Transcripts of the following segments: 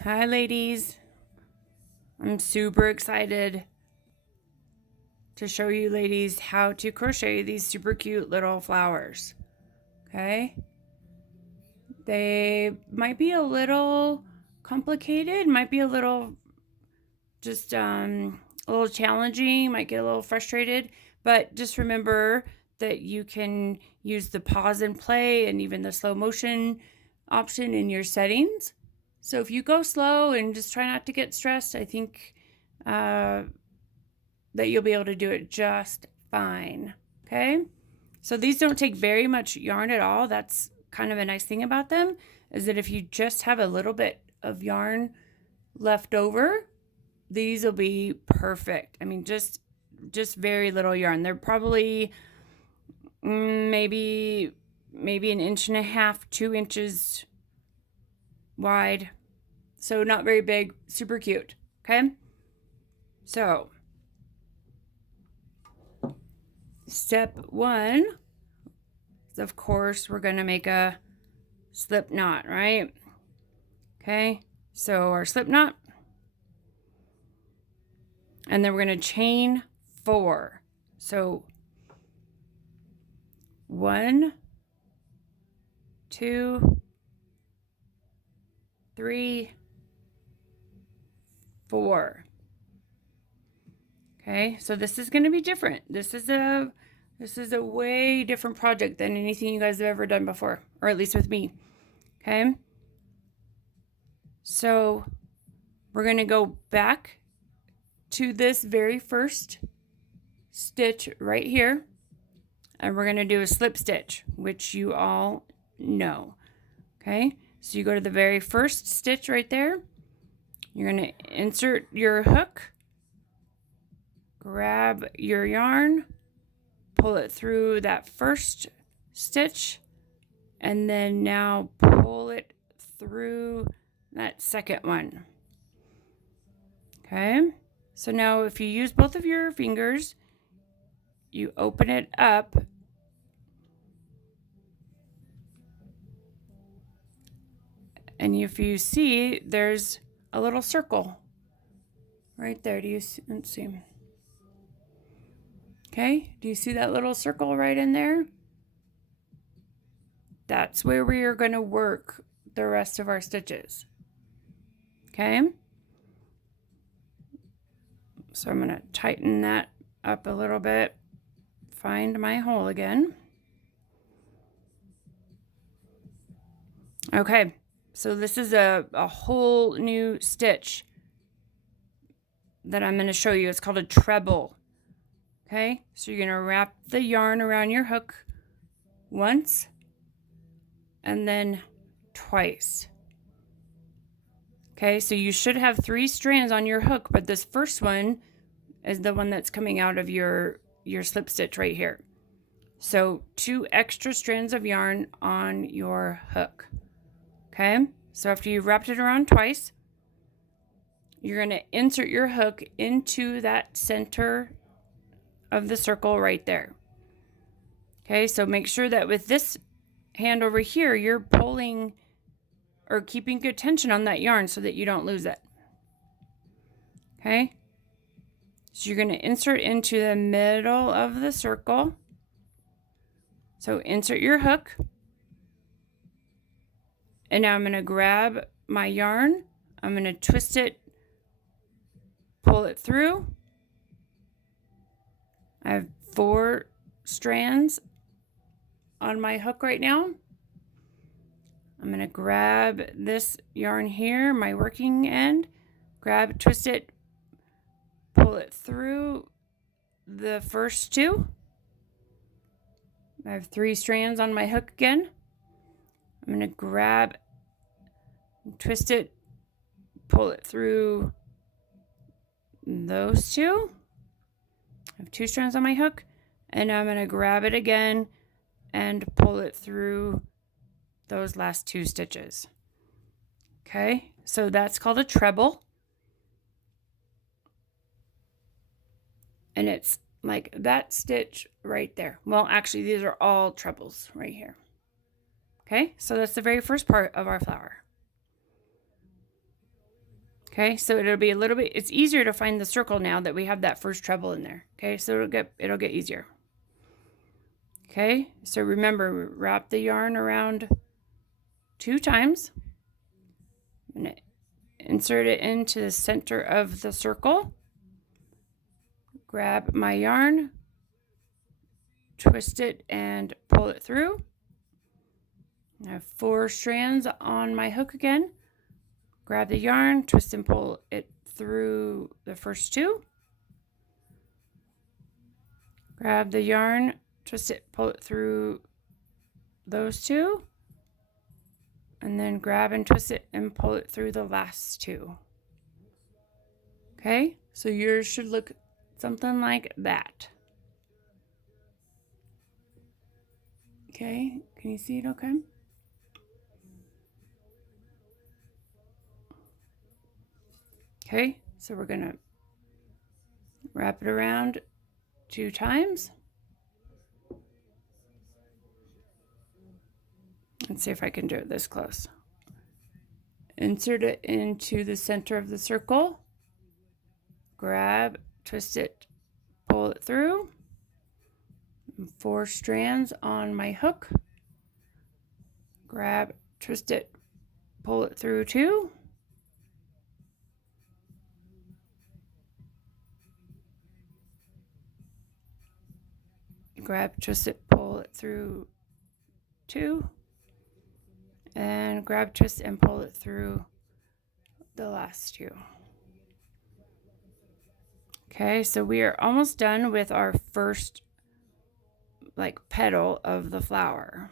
Hi ladies, I'm super excited to show you ladies how to crochet these super cute little flowers. Okay, they might be a little complicated, might be a little just a little challenging, might get a little frustrated, but just remember that you can use the pause and play and even the slow motion option in your settings. So if you go slow and just try not to get stressed, I think that you'll be able to do it just fine. Okay, so these don't take very much yarn at all. That's kind of a nice thing about them, is that if you just have a little bit of yarn left over, these will be perfect. I mean, just very little yarn. They're probably maybe an inch and a half, 2 inches wide. So not very big, super cute. Okay, so step one is, of course, we're going to make a slip knot, right? Okay, so our slip knot, and then we're going to chain 4. So 1, 2, 3, 4. Okay, so this is going to be different. This is a way different project than anything you guys have ever done before, or at least with me. Okay, so we're going to go back to this very first stitch right here, and we're going to do a slip stitch, which you all know. Okay, so you go to the very first stitch right there. You're going to insert your hook, grab your yarn, pull it through that first stitch, and then now pull it through that second one. Okay, so now if you use both of your fingers, you open it up, and if you see, there's a little circle right there. Do you see? Let's see. Okay, do you see that little circle right in there? That's where we are going to work the rest of our stitches. Okay, so I'm going to tighten that up a little bit, find my hole again. Okay, so this is a whole new stitch that I'm going to show you. It's called a treble. Okay, so you're going to wrap the yarn around your hook once and then twice. Okay, so you should have 3 strands on your hook, but this first one is the one that's coming out of your slip stitch right here. So 2 extra strands of yarn on your hook. Okay, so after you've wrapped it around twice, you're going to insert your hook into that center of the circle right there. Okay, so make sure that with this hand over here, you're pulling or keeping good tension on that yarn so that you don't lose it. Okay, so you're going to insert into the middle of the circle. So insert your hook, and now I'm going to grab my yarn, I'm going to twist it, pull it through. I have 4 strands on my hook right now. I'm going to grab this yarn here, my working end, grab, twist it, pull it through the first 2. I have 3 strands on my hook again. I'm going to grab, twist it, pull it through those 2. I have 2 strands on my hook, and I'm going to grab it again and pull it through those last 2 stitches. Okay, so that's called a treble, and it's like that stitch right there. Well, actually, these are all trebles right here. Okay, so that's the very first part of our flower. Okay, so it'll be a little bit, it's easier to find the circle now that we have that first treble in there. Okay, so it'll get easier. Okay, so remember, wrap the yarn around 2 times. I'm gonna insert it into the center of the circle. Grab my yarn, twist it and pull it through. I have 4 strands on my hook again. Grab the yarn, twist and pull it through the first 2. Grab the yarn, twist it, pull it through those 2. And then grab and twist it and pull it through the last 2. Okay, so yours should look something like that. Okay, can you see it okay? Okay, so we're gonna wrap it around 2 times. Let's see if I can do it this close. Insert it into the center of the circle. Grab, twist it, pull it through. 4 strands on my hook. Grab, twist it, pull it through 2. Grab, twist it, pull it through 2. And grab, twist, and pull it through the last 2. Okay, so we are almost done with our first petal of the flower.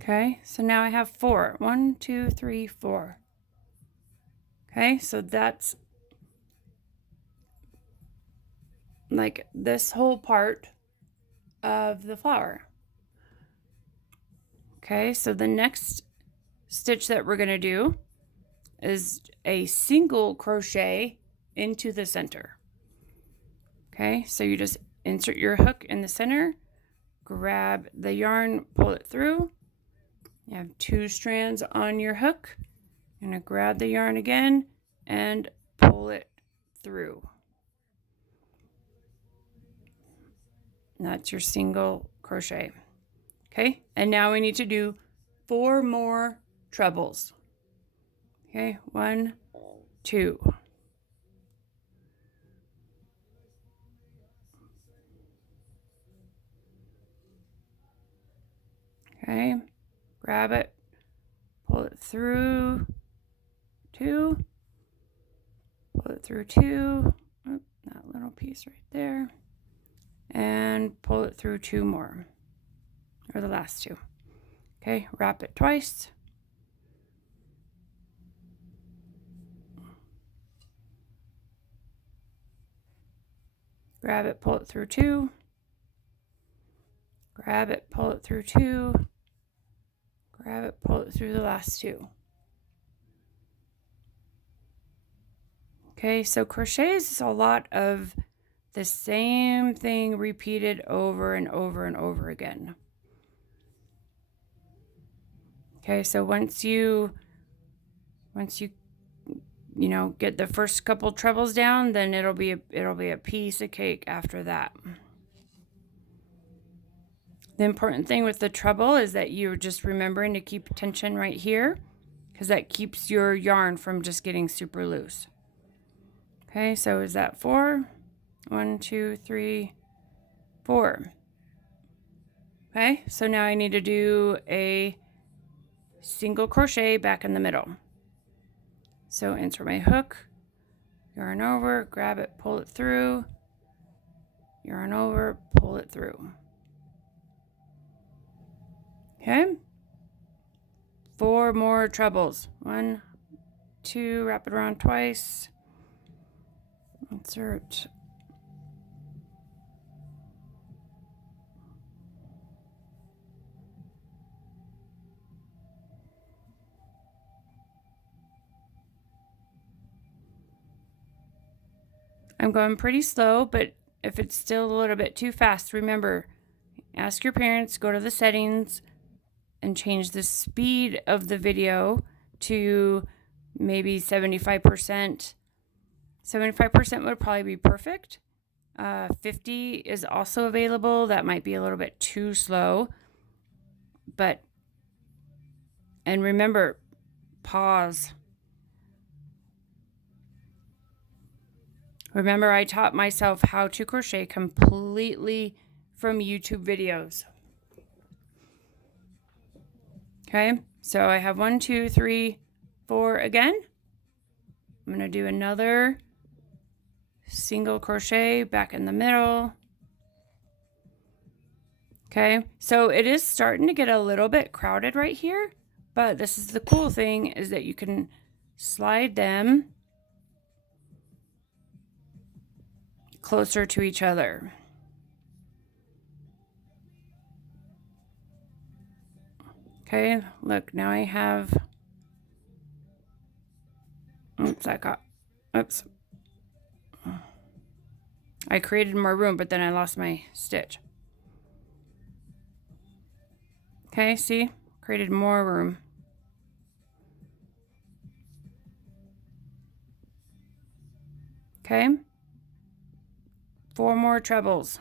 Okay, so now I have 4. 1, 2, 3, 4. Okay, so that's like this whole part of the flower. Okay, so the next stitch that we're going to do is a single crochet into the center. Okay, so you just insert your hook in the center, grab the yarn, pull it through. You have 2 strands on your hook. You're going to grab the yarn again and pull it through. And that's your single crochet. Okay, and now we need to do 4 more trebles. Okay, 1, 2. Okay, grab it, pull it through 2, pull it through 2, oh, that little piece right there, and pull it through 2 more, or the last 2. Okay, wrap it twice. Grab it, pull it through 2. Grab it, pull it through 2. Grab it, pull it through the last 2. Okay, so crochet is a lot of the same thing repeated over and over and over again. Okay, so once you get the first couple trebles down, then it'll be a piece of cake after that. The important thing with the treble is that you're just remembering to keep tension right here, because that keeps your yarn from just getting super loose. Okay, so is that 4? 1, 2, 3, 4. Okay, so now I need to do a single crochet back in the middle. So insert my hook, yarn over, grab it, pull it through, yarn over, pull it through. Okay, 4 more trebles. 1, 2, wrap it around twice, insert. I'm going pretty slow, but if it's still a little bit too fast, remember, ask your parents, go to the settings, and change the speed of the video to maybe 75%. 75% would probably be perfect. 50 is also available. That might be a little bit too slow. And remember, pause. Remember, I taught myself how to crochet completely from YouTube videos. Okay, so I have 1, 2, 3, 4 again. I'm going to do another single crochet back in the middle. Okay, so it is starting to get a little bit crowded right here, but this is the cool thing, is that you can slide them closer to each other. Okay, look, now I have, oops. I created more room, but then I lost my stitch. Okay, see? Created more room. Okay. 4 more trebles.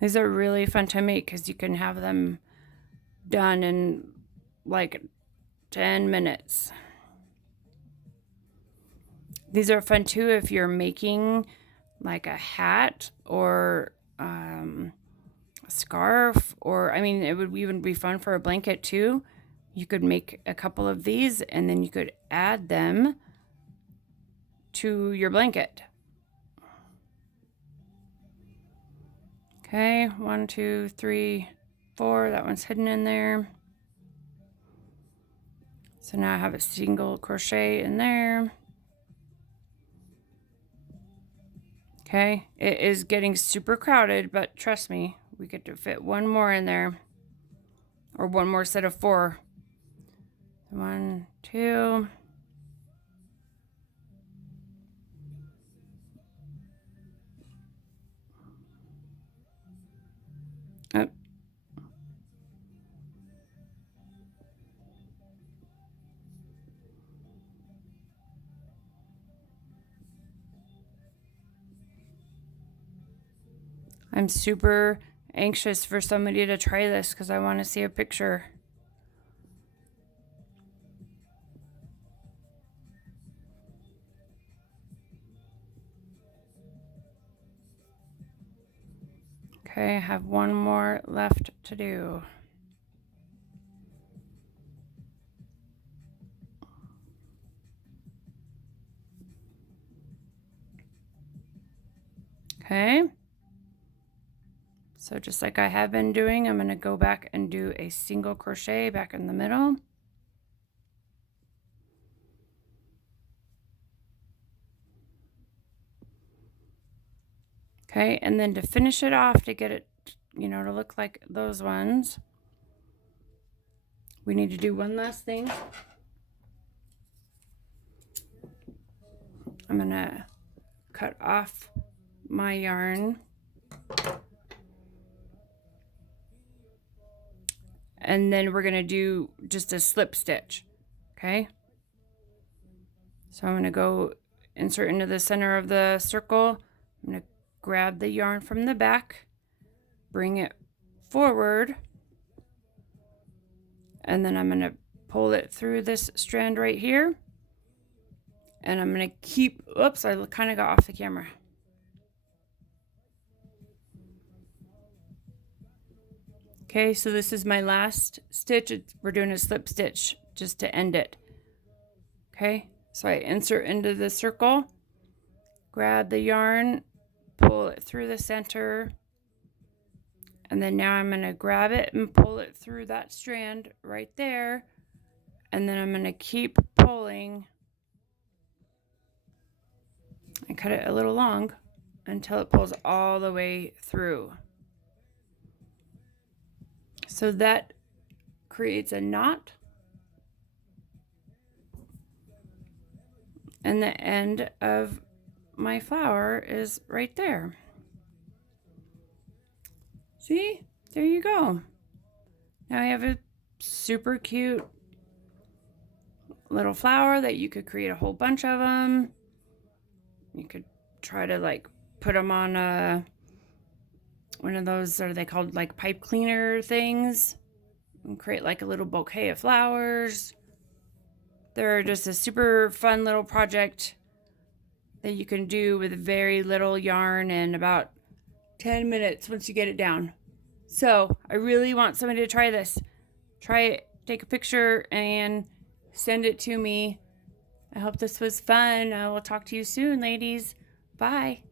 These are really fun to make because you can have them done in like 10 minutes. These are fun too if you're making like a hat or a scarf, or I mean, it would even be fun for a blanket too. You could make a couple of these and then you could add them to your blanket. Okay, 1, 2, 3, 4. That one's hidden in there. So now I have a single crochet in there. Okay, it is getting super crowded, but trust me, we get to fit one more in there, or one more set of 4. 1, 2. Oh. I'm super anxious for somebody to try this because I want to see a picture. Okay, I have one more left to do. Okay. So just like I have been doing, I'm going to go back and do a single crochet back in the middle. Okay, and then to finish it off, to get it, you know, to look like those ones, we need to do one last thing. I'm going to cut off my yarn. And then we're going to do just a slip stitch. Okay? So I'm going to go insert into the center of the circle. I'm going to grab the yarn from the back, bring it forward, and then I'm going to pull it through this strand right here. And I'm going to keep, oops, I kind of got off the camera. Okay, so this is my last stitch. We're doing a slip stitch just to end it. Okay, so I insert into the circle, grab the yarn, pull it through the center, and then now I'm going to grab it and pull it through that strand right there, and then I'm going to keep pulling and cut it a little long until it pulls all the way through. So that creates a knot. And the end of my flower is right there. See? There you go. Now I have a super cute little flower that you could create a whole bunch of them. You could try to like put them on one of those, are they called like pipe cleaner things, and create like a little bouquet of flowers. They're just a super fun little project that you can do with very little yarn and about 10 minutes once you get it down. So I really want somebody to try this. Try it, take a picture and send it to me. I hope this was fun. I will talk to you soon, ladies. Bye.